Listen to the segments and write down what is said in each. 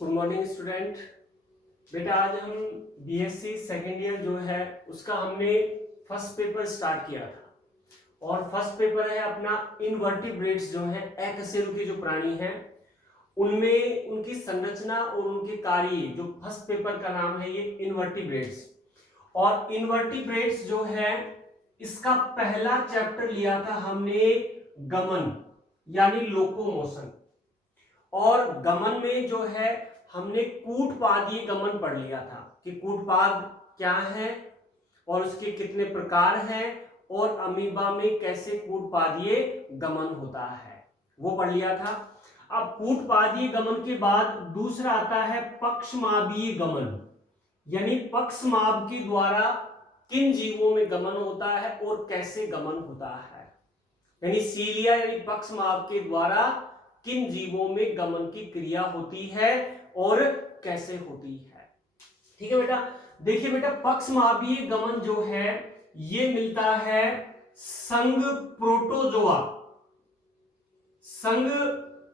Good morning student. बेटा आज हम बीएससी सेकेंड ईयर जो है उसका हमने फर्स्ट पेपर स्टार्ट किया था और फर्स्ट पेपर है अपना इनवर्टिब्रेट्स जो है अकशेरुकी जो प्राणी हैं उनमें उनकी संरचना और उनके कार्य। जो फर्स्ट पेपर का नाम है ये इनवर्टिब्रेट्स। और इनवर्टिब्रेट्स जो है इसका पहला चैप्टर लिया था हमने गमन यानी लोकोमोशन। और गमन में जो है हमने कूटपादीय गमन पढ़ लिया था कि कूटपाद क्या है और उसके कितने प्रकार हैं और अमीबा में कैसे कूटपादीय गमन होता है वो पढ़ लिया था। अब कूटपादीय गमन के बाद दूसरा आता है पक्षमाभीय गमन, यानी पक्षमाभ के द्वारा किन जीवों में गमन होता है और कैसे गमन होता है, यानी सीलिया यानी पक्षमाभ के द्वारा किन जीवों में गमन की क्रिया होती है और कैसे होती है। ठीक है बेटा। देखिए बेटा पक्षमाभीय गमन जो है ये मिलता है संघ प्रोटोजोआ। संघ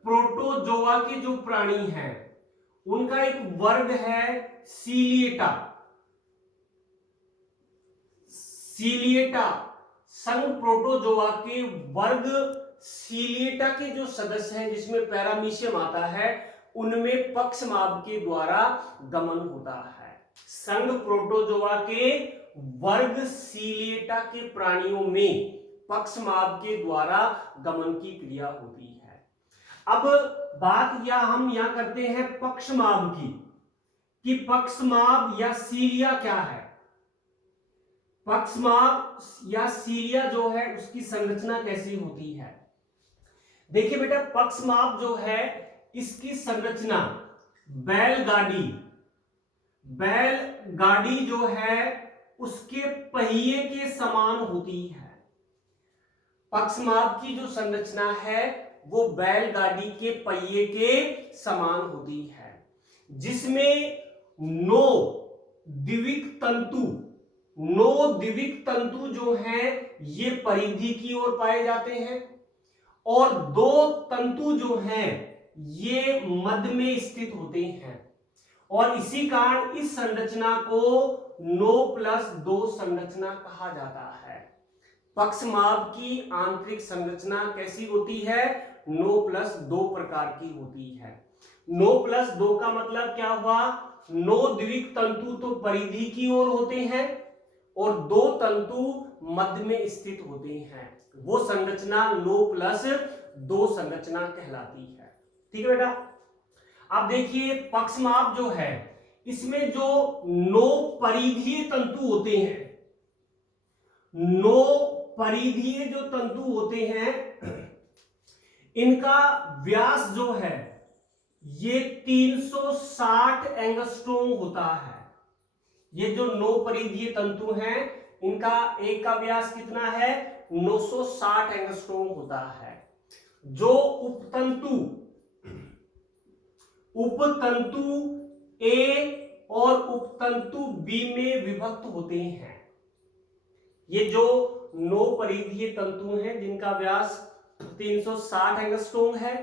प्रोटोजोआ के जो प्राणी हैं उनका एक वर्ग है सीलिएटा। सीलिएटा संघ प्रोटोजोआ के वर्ग सीलिएटा के जो सदस्य हैं जिसमें पैरामीशियम आता है उनमें पक्षमाभ के द्वारा गमन होता है। संघ प्रोटोजोआ के वर्ग सीलिएटा के प्राणियों में पक्षमाभ के द्वारा गमन की क्रिया होती है। अब बात या हम यहां करते हैं पक्षमाभ की कि पक्षमाभ या सीलिया क्या है। पक्षमाभ या सीलिया जो है उसकी संरचना कैसी होती है। देखिए बेटा पक्षमाभ जो है इसकी संरचना बैलगाड़ी जो है उसके पहिए के समान होती है। पक्षमाभ की जो संरचना है वो बैलगाड़ी के पहिए के समान होती है जिसमें 9 द्विक तंतु जो हैं ये परिधि की ओर पाए जाते हैं और 2 तंतु जो हैं ये मध्य में स्थित होते हैं और इसी कारण इस संरचना को 9+2 संरचना कहा जाता है। पक्षमाभ की आंतरिक संरचना कैसी होती है? 9+2 प्रकार की होती है। 9+2 का मतलब क्या हुआ? 9 द्विक तंतु तो परिधि की ओर होते हैं और 2 तंतु मध्य में स्थित होते हैं, वो संरचना 9+2 संरचना कहलाती है। ठीक है बेटा। अब देखिए पक्षमाभ जो है इसमें जो 9 परिधीय तंतु होते हैं, 9 परिधीय जो तंतु होते हैं इनका व्यास जो है ये 360 एंगस्ट्रोम होता है। ये जो 9 परिधीय तंतु हैं इनका एक का व्यास कितना है? 960 एंगस्ट्रोम होता है। जो उपतंतु ए और उपतंतु बी में विभक्त होते हैं। ये जो 9 परिधीय तंतु हैं जिनका व्यास 360 एंगस्ट्रोम है,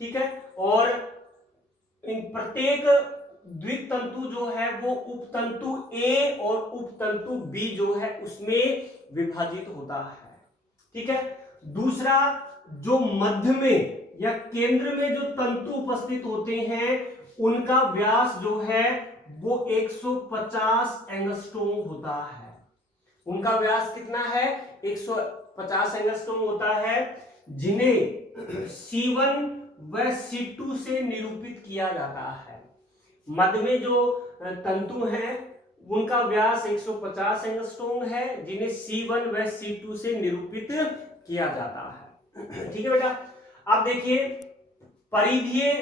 ठीक है, और इन प्रत्येक द्विक तंतु जो है वो उपतंतु ए और उपतंतु बी जो है उसमें विभाजित होता है। ठीक है। दूसरा जो मध्य में या केंद्र में जो तंतु उपस्थित होते हैं उनका व्यास जो है वो 150 एंगस्ट्रोम होता है। उनका व्यास कितना है? 150 एंगस्ट्रोम होता है, जिन्हें C1 व C2 से निरूपित किया जाता है। मध्य में जो तंतु हैं उनका व्यास 150 एंगस्ट्रोम है, जिन्हें C1 व C2 से निरूपित किया जाता है। ठीक है बेटा। अब देखिए परिधीय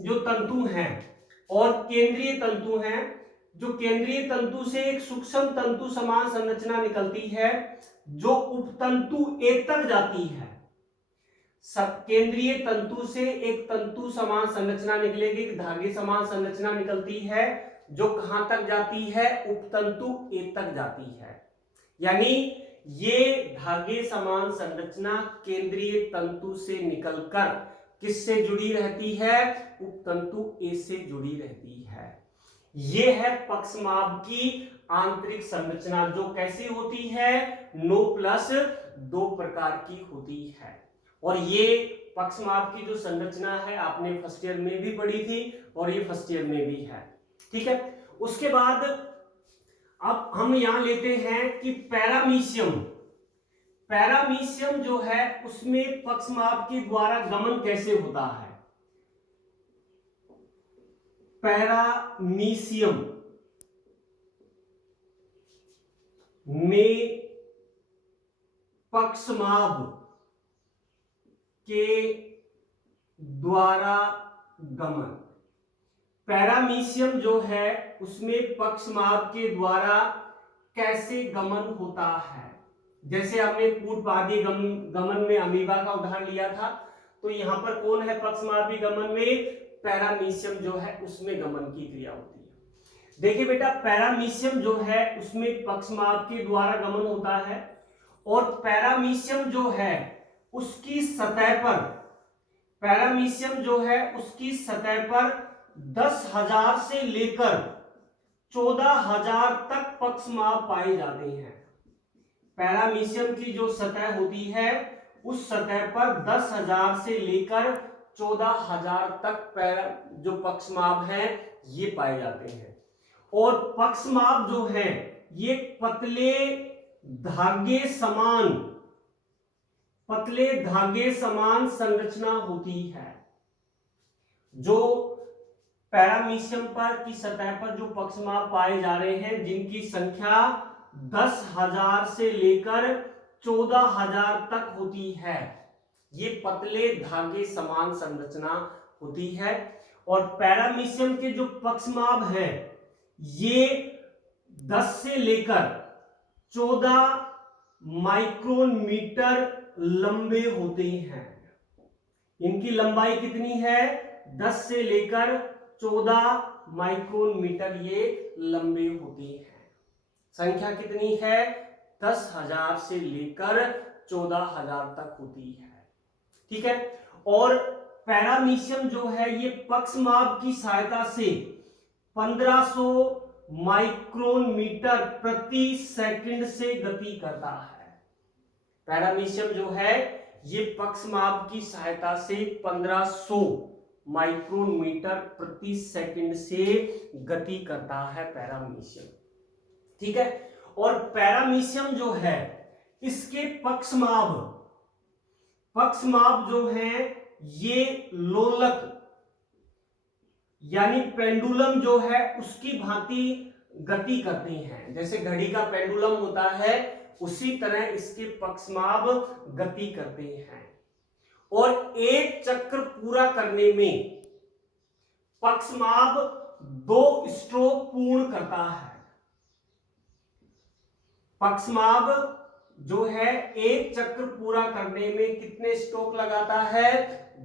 जो तंतु हैं और केंद्रीय तंतु हैं। जो केंद्रीय तंतु से एक सूक्ष्म तंतु समान संरचना निकलती है जो उपतंतु ए तक जाती है। सब केंद्रीय तंतु से एक तंतु समान संरचना निकलेगी, धागे समान संरचना निकलती है जो कहां तक जाती है? उपतंतु ए तक जाती है। यानी ये धागे समान संरचना केंद्रीय तंतु से निकलकर किससे जुड़ी रहती है? उपतंतु ए से जुड़ी रहती है। ये है पक्षमाप की आंतरिक संरचना, जो कैसी होती है? नो प्लस 2 प्रकार की होती है। और ये पक्षमाप की जो संरचना है आपने फर्स्ट ईयर में भी पढ़ी थी और ये फर्स्ट ईयर में भी है। ठीक है, उसके बाद अब हम यहां लेते हैं कि पैरामीशियम। पैरामीशियम जो है उसमें पक्षमाप के द्वारा गमन कैसे होता है? पैरामीशियम में पक्षमाप के द्वारा गमन। पैरामीशियम जो है उसमें पक्षमाप के द्वारा कैसे गमन होता है? जैसे हमने कूटवादी गमन में अमीबा का उदाहरण लिया था, तो यहां पर कौन है पक्षमापी गमन में? पैरामीशियम जो है उसमें गमन की क्रिया होती है। देखिए बेटा, पैरामीशियम जो है उसमें पक्षमाप के द्वारा गमन होता है और पैरामीशियम जो है उसकी सतह पर, पैरामीशियम जो है उसकी सतह पर 10,000 से लेकर 14,000 तक पक्षमाप पाए जाते हैं। पैरामीशियम की जो सतह होती है उस सतह पर 10,000 से लेकर 14,000 तक जो पक्षमाप हैं ये पाए जाते हैं। और पक्षमाप जो है ये पतले धागे समान संरचना होती है। जो पैरामीशियम पर की सतह पर जो पक्षमाप पाए जा रहे हैं जिनकी संख्या 10,000 से लेकर 14,000 तक होती है, ये पतले धागे समान संरचना होती है। और पैरामीशियम के जो पक्षमाप हैं ये 10 से लेकर 14 माइक्रोन मीटर लंबे होते हैं। इनकी लंबाई कितनी है? 10 से लेकर 14 माइक्रोन मीटर ये लंबे होते हैं। संख्या कितनी है? 10,000 से लेकर 14,000 तक होती है। ठीक है, और पैरामीशियम जो है ये पक्षमाप की सहायता से 1500 माइक्रोन मीटर प्रति सेकंड से गति करता है। पैरामीशियम जो है ये पक्षमाप की सहायता से 1500 माइक्रोन मीटर प्रति सेकंड से गति करता है पैरामीशियम। ठीक है, और पैरामीशियम जो है इसके पक्षमाप जो है ये लोलक यानी पेंडुलम जो है उसकी भांति गति करते हैं। जैसे घड़ी का पेंडुलम होता है उसी तरह इसके पक्षमाप गति करते हैं। और एक चक्र पूरा करने में पक्षमाप 2 स्ट्रोक पूर्ण करता है। पक्षमाप जो है एक चक्र पूरा करने में कितने स्ट्रोक लगाता है?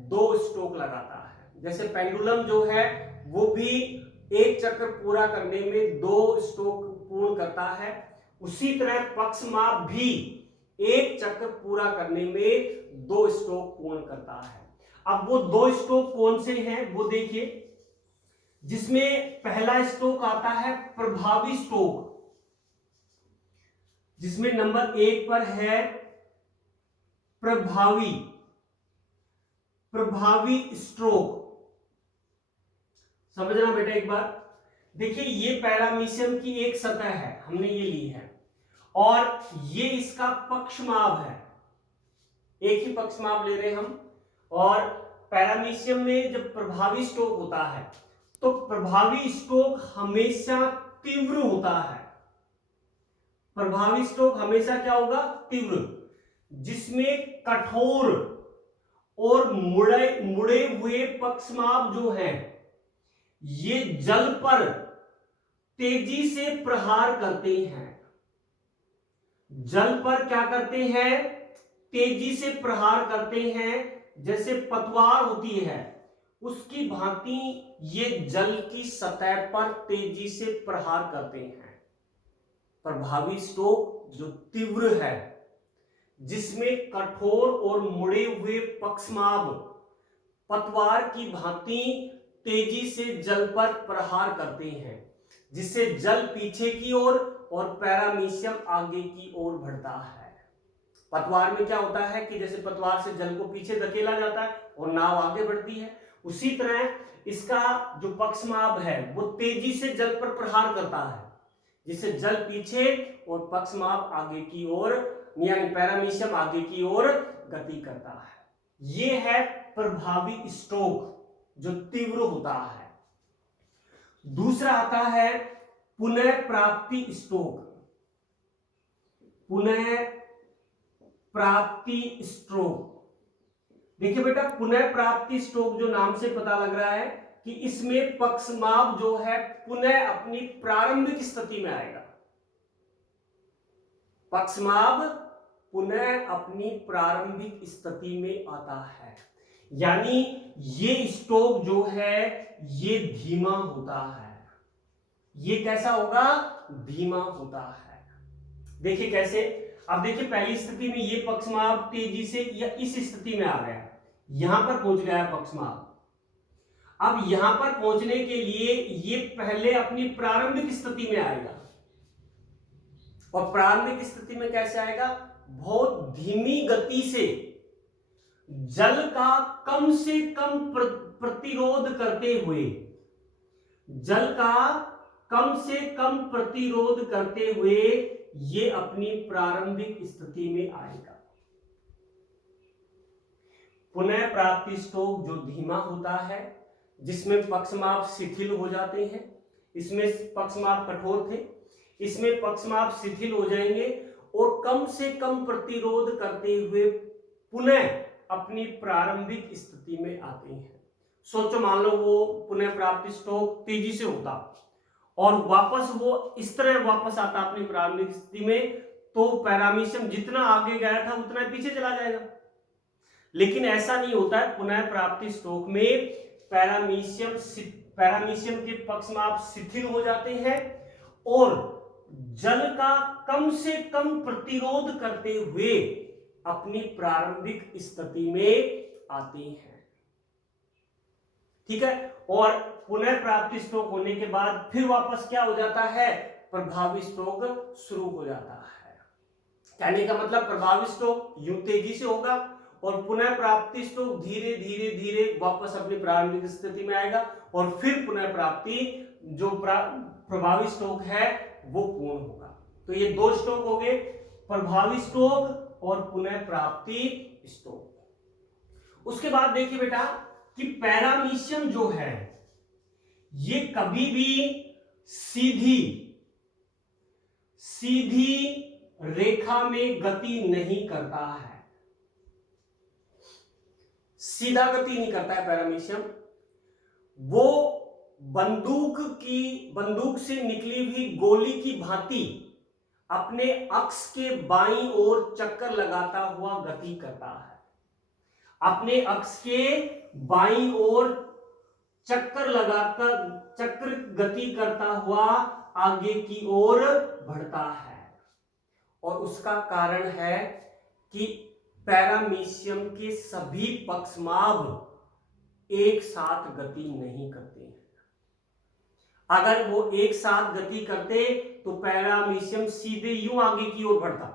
2 स्ट्रोक लगाता है। जैसे पेंडुलम जो है वो भी एक चक्र पूरा करने में 2 स्ट्रोक पूर्ण करता है, उसी तरह पक्षमाप भी एक चक्र पूरा करने में 2 स्ट्रोक पूर्ण करता है। अब वो 2 स्ट्रोक कौन से हैं वो देखिए, जिसमें पहला स्ट्रोक आता है प्रभावी स्ट्रोक, जिसमें नंबर 1 पर है प्रभावी स्ट्रोक। समझना बेटा एक बार, देखिए ये पैरामीशियम की एक सतह है, हमने ये ली है और ये इसका पक्षमाप है, एक ही पक्षमाप ले रहे हम। और पैरामीशियम में जब प्रभावी स्ट्रोक होता है तो प्रभावी स्ट्रोक हमेशा तीव्र होता है। प्रभावी स्ट्रोक हमेशा क्या होगा? तीव्र, जिसमें कठोर और मुड़े हुए पक्षमाप जो है ये जल पर तेजी से प्रहार करते हैं। जल पर क्या करते हैं? तेजी से प्रहार करते हैं। जैसे पतवार होती है उसकी भांति ये जल की सतह पर तेजी से प्रहार करते हैं। प्रभावी स्ट्रोक जो तीव्र है, जिसमें कठोर और मुड़े हुए पक्षमाप पतवार की भांति तेजी से जल पर प्रहार करते हैं, जिससे जल पीछे की ओर और पैरामीशियम आगे की ओर बढ़ता है। पतवार में क्या होता है कि जैसे पतवार से जल को पीछे धकेला जाता है और नाव आगे बढ़ती है, उसी तरह इसका जो पक्षमाप है वो तेजी से जल पर प्रहार करता है, जिससे जल पीछे और पक्षमाप आगे की ओर यानी पैरामीशियम आगे की ओर गति करता है। ये है प्रभावी स्ट्रोक जो तीव्र होता है। दूसरा आता है पुनः प्राप्ति स्ट्रोक। पुनः प्राप्ति स्ट्रोक, देखिए बेटा, पुनः प्राप्ति स्ट्रोक जो नाम से पता लग रहा है कि इसमें पक्षमाप जो है पुनः अपनी प्रारंभिक स्थिति में आएगा। पक्षमाप पुनः अपनी प्रारंभिक स्थिति में आता है, यानी ये स्ट्रोक जो है ये धीमा होता है। ये कैसा होगा? धीमा होता है। देखिए कैसे, अब देखिए पहली स्थिति में ये पक्षमाप तेजी से या इस स्थिति में आ गया, यहां पर पहुंच गया है पक्षमाप। अब यहां पर पहुंचने के लिए ये पहले अपनी प्रारंभिक स्थिति में आएगा, और प्रारंभिक स्थिति में कैसे आएगा? बहुत धीमी गति से जल का कम से कम प्रतिरोध करते हुए, जल का कम से कम प्रतिरोध करते हुए ये अपनी प्रारंभिक स्थिति में आएगा। पुनः प्राप्ति स्ट्रोक जो धीमा होता है, जिसमें पक्षमाप शिथिल हो जाते हैं, इसमें पक्षमाप कठोर थे, इसमें पक्षमाप शिथिल हो जाएंगे और कम से कम प्रतिरोध करते हुए पुनः अपनी प्रारंभिक स्थिति में आते हैं। सोचो, मान लो वो पुनः प्राप्ति स्ट्रोक तेजी से होता और वापस वो इस तरह वापस आता अपनी प्रारंभिक स्थिति में, तो पैरामीशियम जितना आगे गया था उतना पीछे चला जाएगा। लेकिन ऐसा नहीं होता है। पुनः प्राप्ति स्ट्रोक में पैरामीशियम के पक्षमाप शिथिल हो जाते हैं और जल का कम से कम प्रतिरोध करते हुए अपनी प्रारंभिक स्थिति में आते हैं। ठीक है, और पुनः प्राप्ति स्ट्रोक होने के बाद फिर वापस क्या हो जाता है? प्रभावी स्ट्रोक शुरू हो जाता है। कहने का मतलब प्रभावी स्ट्रोक यूं तेजी से होगा और पुनः प्राप्ति स्ट्रोक धीरे धीरे धीरे वापस अपनी प्रारंभिक स्थिति में आएगा और फिर पुनः प्राप्ति जो प्रभावी स्ट्रोक है वो पूर्ण होगा। तो ये दो स्ट्रोक हो गए, प्रभावी स्ट्रोक और पुनः प्राप्ति स्ट्रोक। उसके बाद देखिए बेटा कि पैरामीशियम जो है ये कभी भी सीधी रेखा में गति नहीं करता है, सीधा गति नहीं करता है पैरामीशियम। वो बंदूक से निकली हुई गोली की भांति अपने अक्ष के बाईं ओर चक्कर लगाता हुआ गति करता है। अपने अक्ष के बाईं ओर चक्र गति करता हुआ आगे की ओर बढ़ता है, और उसका कारण है कि पैरामीशियम के सभी पक्षमाप एक साथ गति नहीं करते हैं। अगर वो एक साथ गति करते तो पैरामीशियम सीधे यूं आगे की ओर बढ़ता,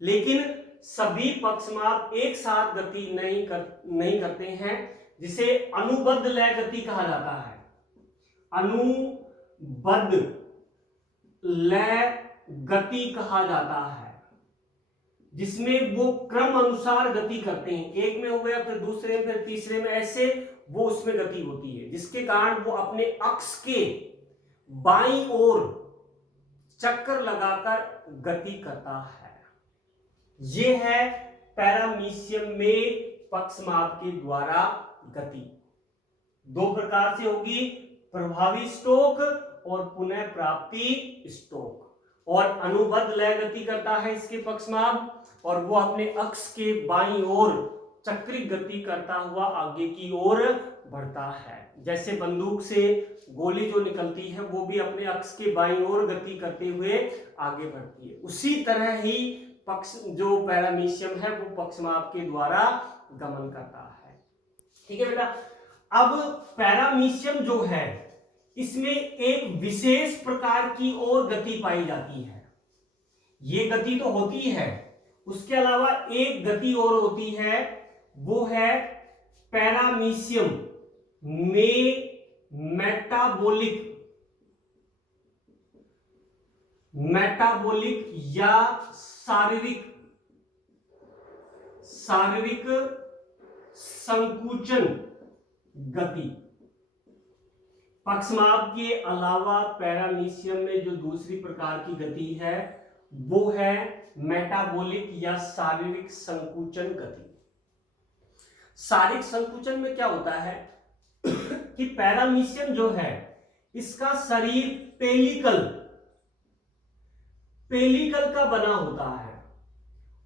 लेकिन सभी पक्षमाप एक साथ गति नहीं करते हैं, जिसे अनुबद्ध लय गति कहा जाता है। अनुबद्ध लय गति कहा जाता है, जिसमें वो क्रम अनुसार गति करते हैं। एक में हो गया, फिर दूसरे में, फिर तीसरे में, ऐसे वो उसमें गति होती है, जिसके कारण वो अपने अक्ष के बाईं ओर चक्कर लगाकर गति करता है। ये है पैरामीशियम में पक्षमाप के द्वारा गति। दो प्रकार से होगी, प्रभावी स्ट्रोक और पुनः प्राप्ति स्ट्रोक। और अनुबद्ध लय गति करता है इसके पक्षमाप, और वो अपने अक्ष के बाईं ओर चक्रिक गति करता हुआ आगे की ओर बढ़ता है। जैसे बंदूक से गोली जो निकलती है वो भी अपने अक्ष के बाईं ओर गति करते हुए आगे बढ़ती है, उसी तरह ही पक्ष जो पैरामीशियम है वो पक्षमाप के द्वारा गमन करता है। ठीक है बेटा। अब पैरामीशियम जो है इसमें एक विशेष प्रकार की और गति पाई जाती है। ये गति तो होती है, उसके अलावा एक गति और होती है, वो है पैरामीशियम में मेटाबॉलिक या शारीरिक संकुचन गति। पक्षमाप के अलावा पैरामीशियम में जो दूसरी प्रकार की गति है वो है मेटाबॉलिक या शारीरिक संकुचन गति। शारीरिक संकुचन में क्या होता है कि पैरामीशियम जो है इसका शरीर पेलिकल का बना होता है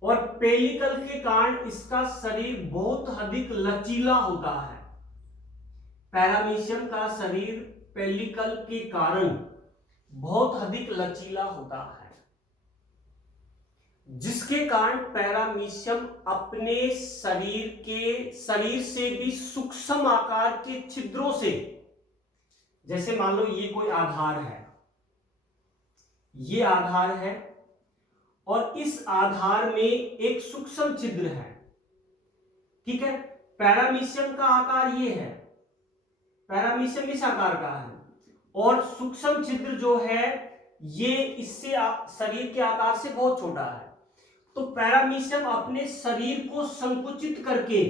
और पेलिकल के कारण इसका शरीर बहुत अधिक लचीला होता है। पैरामीशियम का शरीर पेलिकल के कारण बहुत अधिक लचीला होता है, जिसके कारण पैरामीशियम अपने शरीर से भी सूक्ष्म आकार के छिद्रों से, जैसे मान लो ये कोई आधार है, ये आधार है और इस आधार में एक सूक्ष्म छिद्र है, ठीक है। पैरामीशियम का आकार ये है, पैरामीशियम इस आकार का है और सूक्ष्म छिद्र जो है ये इससे शरीर के आकार से बहुत छोटा है। तो पैरामीशियम अपने शरीर को संकुचित करके,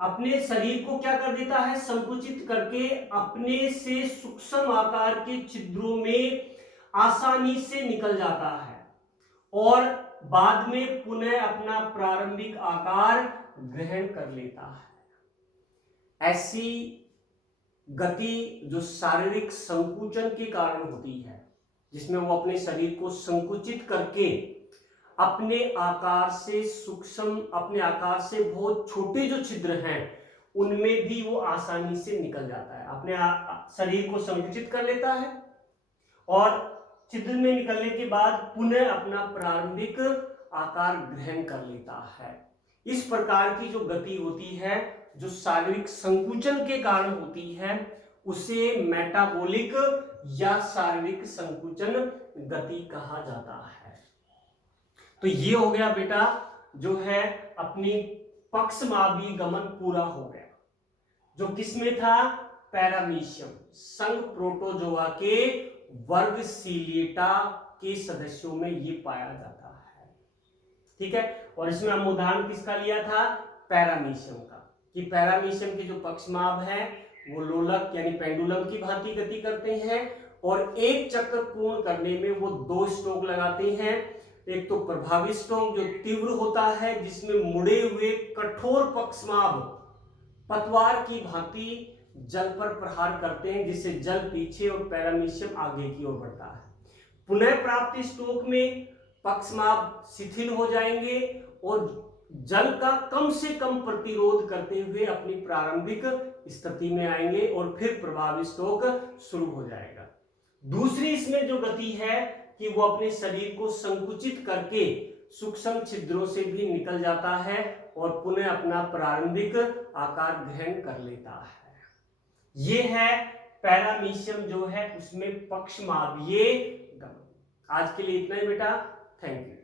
अपने शरीर को क्या कर देता है, संकुचित करके अपने से सूक्ष्म आकार के छिद्रों में आसानी से निकल जाता है और बाद में पुनः अपना प्रारंभिक आकार ग्रहण कर लेता है। ऐसी गति जो शारीरिक संकुचन के कारण होती है, जिसमें वो अपने शरीर को संकुचित करके अपने आकार से सूक्ष्म, अपने आकार से बहुत छोटे जो छिद्र हैं उनमें भी वो आसानी से निकल जाता है, अपने शरीर को संकुचित कर लेता है और छिद्र में निकलने के बाद पुनः अपना प्रारंभिक आकार ग्रहण कर लेता है। इस प्रकार की जो गति होती है जो शारीरिक संकुचन के कारण होती है उसे मेटाबॉलिक या शारीरिक संकुचन गति कहा जाता है। तो ये हो गया बेटा जो है अपनी पक्षमापी गमन पूरा हो गया, जो किसमें था, पैरामीशियम संघ प्रोटोजोआ के वर्ग सीलिएटा के सदस्यों में ये पाया जाता है, ठीक है। और इसमें हम उदाहरण किसका लिया था, पैरामीशियम का, कि पैरामीशियम के जो पक्षमाप है वो लोलक यानी पेंडुलम की भांति गति करते हैं और एक चक्र पूर्ण करने में वो 2 स्ट्रोक लगाते हैं। एक तो प्रभावी स्ट्रोक जो तीव्र होता है, जिसमें मुड़े हुए कठोर पक्षमाप पतवार की भांति जल पर प्रहार करते हैं, जिससे जल पीछे और पैरामीशियम आगे की ओर बढ़ता है। पुनः प्राप्ति स्ट्रोक में पक्षमाप शिथिल हो जाएंगे और जल का कम से कम प्रतिरोध करते हुए अपनी प्रारंभिक स्थिति में आएंगे और फिर प्रभावी स्ट्रोक शुरू हो जाएगा। दूसरी इसमें जो गति है कि वो अपने शरीर को संकुचित करके सूक्ष्म छिद्रों से भी निकल जाता है और पुनः अपना प्रारंभिक आकार ग्रहण कर लेता है। ये है पैरामीशियम जो है उसमें पक्षमापीय गमन। आज के लिए इतना ही बेटा, थैंक यू।